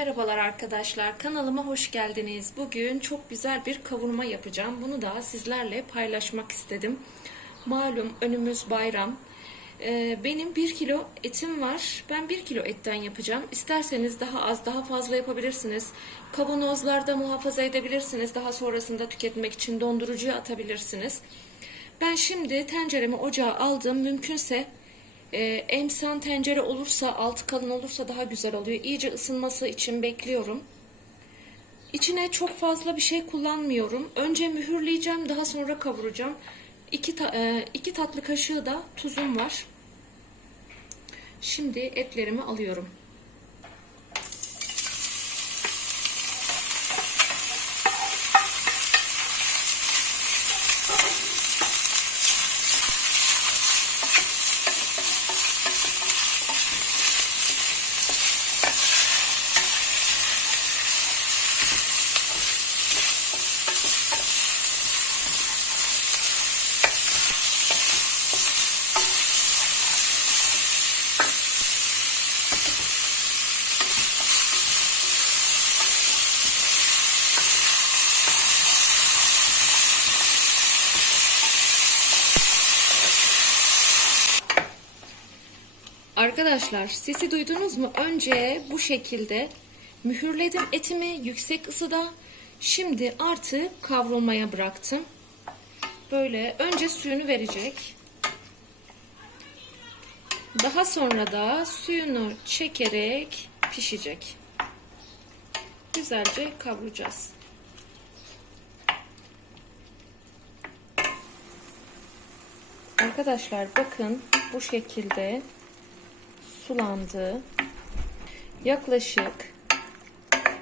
Merhabalar arkadaşlar kanalıma hoş geldiniz. Bugün çok güzel bir kavurma yapacağım. Bunu da sizlerle paylaşmak istedim. Malum önümüz bayram. Ee, benim 1 kilo etim var. Ben 1 kilo etten yapacağım. İsterseniz daha az daha fazla yapabilirsiniz. Kavanozlarda muhafaza edebilirsiniz. Daha sonrasında tüketmek için dondurucuya atabilirsiniz. Ben şimdi tenceremi ocağa aldım. Mümkünse e, emsan tencere olursa, altı kalın olursa daha güzel oluyor. İyice ısınması için bekliyorum. İçine çok fazla bir şey kullanmıyorum. Önce mühürleyeceğim, daha sonra kavuracağım. İki, ta- e, iki tatlı kaşığı da tuzum var. Şimdi etlerimi alıyorum. Arkadaşlar sesi duydunuz mu? Önce bu şekilde mühürledim etimi yüksek ısıda. Şimdi artık kavrulmaya bıraktım. Böyle önce suyunu verecek. Daha sonra da suyunu çekerek pişecek. Güzelce kavuracağız. Arkadaşlar bakın bu şekilde sulandı. Yaklaşık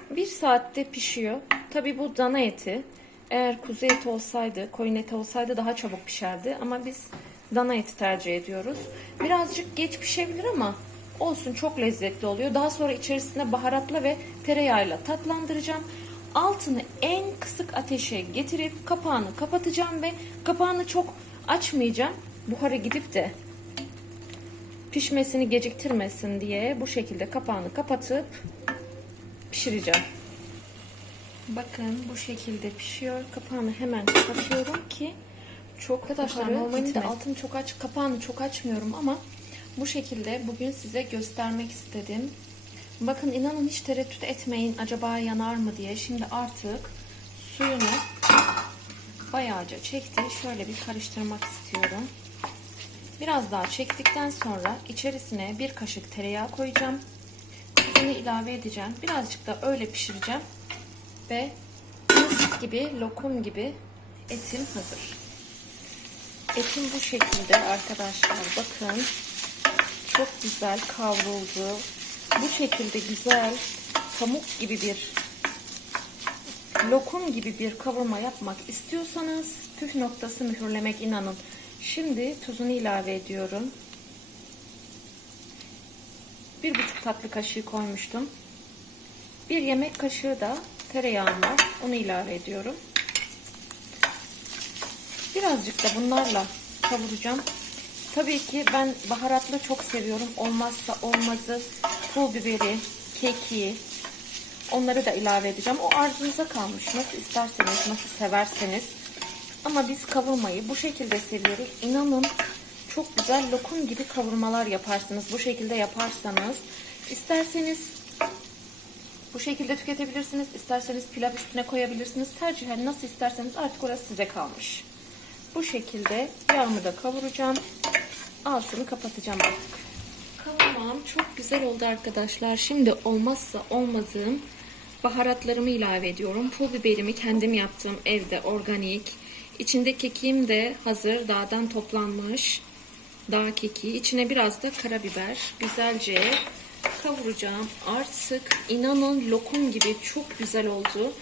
bir saatte pişiyor. Tabi bu dana eti. Eğer kuzu eti olsaydı, koyun eti olsaydı daha çabuk pişerdi. Ama biz dana eti tercih ediyoruz. Birazcık geç pişebilir ama olsun çok lezzetli oluyor. Daha sonra içerisine baharatla ve tereyağıyla tatlandıracağım. Altını en kısık ateşe getirip kapağını kapatacağım ve kapağını çok açmayacağım. Buharı gidip de pişmesini geciktirmesin diye bu şekilde kapağını kapatıp pişireceğim. Bakın bu şekilde pişiyor. Kapağını hemen kapatıyorum ki çok arkadaşlar normalde altını çok aç kapağını çok açmıyorum ama bu şekilde bugün size göstermek istedim. Bakın inanın hiç tereddüt etmeyin acaba yanar mı diye. Şimdi artık suyunu bayağıca çekti. Şöyle bir karıştırmak istiyorum. Biraz daha çektikten sonra içerisine bir kaşık tereyağı koyacağım. Tuzunu ilave edeceğim. Birazcık da öyle pişireceğim. Ve mis gibi, lokum gibi etim hazır. Etim bu şekilde arkadaşlar. Bakın. Çok güzel kavruldu. Bu şekilde güzel pamuk gibi bir lokum gibi bir kavurma yapmak istiyorsanız püf noktası mühürlemek inanın. Şimdi tuzunu ilave ediyorum. Bir buçuk tatlı kaşığı koymuştum. Bir yemek kaşığı da tereyağım var. Onu ilave ediyorum. Birazcık da bunlarla kavuracağım. Tabii ki ben baharatlı çok seviyorum. Olmazsa olmazı pul biberi, kekiği onları da ilave edeceğim. O arzunuza kalmış. Nasıl isterseniz, nasıl severseniz. Ama biz kavurmayı bu şekilde seviyoruz. İnanın çok güzel lokum gibi kavurmalar yaparsınız. Bu şekilde yaparsanız isterseniz bu şekilde tüketebilirsiniz. İsterseniz pilav üstüne koyabilirsiniz. Tercihen nasıl isterseniz artık orası size kalmış. Bu şekilde yağımı da kavuracağım. Altını kapatacağım artık. Kavurmam çok güzel oldu arkadaşlar. Şimdi olmazsa olmazım baharatlarımı ilave ediyorum. Pul biberimi kendim yaptım evde organik. İçinde kekiğim de hazır dağdan toplanmış dağ kekiği. İçine biraz da karabiber. Güzelce kavuracağım. Artık inanın lokum gibi çok güzel oldu.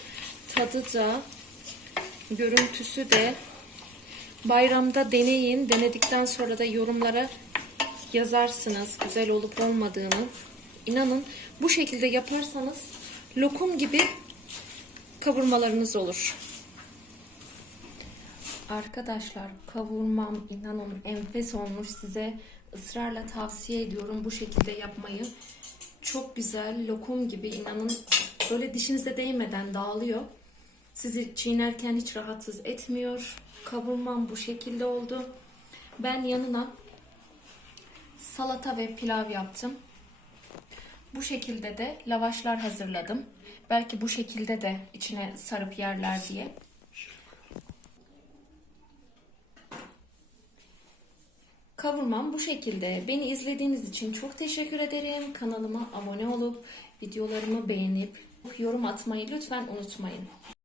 Tadı da görüntüsü de bayramda deneyin. Denedikten sonra da yorumlara yazarsınız güzel olup olmadığını. İnanın bu şekilde yaparsanız lokum gibi kavurmalarınız olur. Arkadaşlar kavurmam inanın enfes olmuş size ısrarla tavsiye ediyorum bu şekilde yapmayı. Çok güzel, lokum gibi inanın. Böyle dişinize değmeden dağılıyor. Sizi çiğnerken hiç rahatsız etmiyor. Kavurmam bu şekilde oldu. Ben yanına salata ve pilav yaptım. Bu şekilde de lavaşlar hazırladım. Belki bu şekilde de içine sarıp yerler diye. Kavurmam bu şekilde. Beni izlediğiniz için çok teşekkür ederim. Kanalıma abone olup videolarımı beğenip yorum atmayı lütfen unutmayın.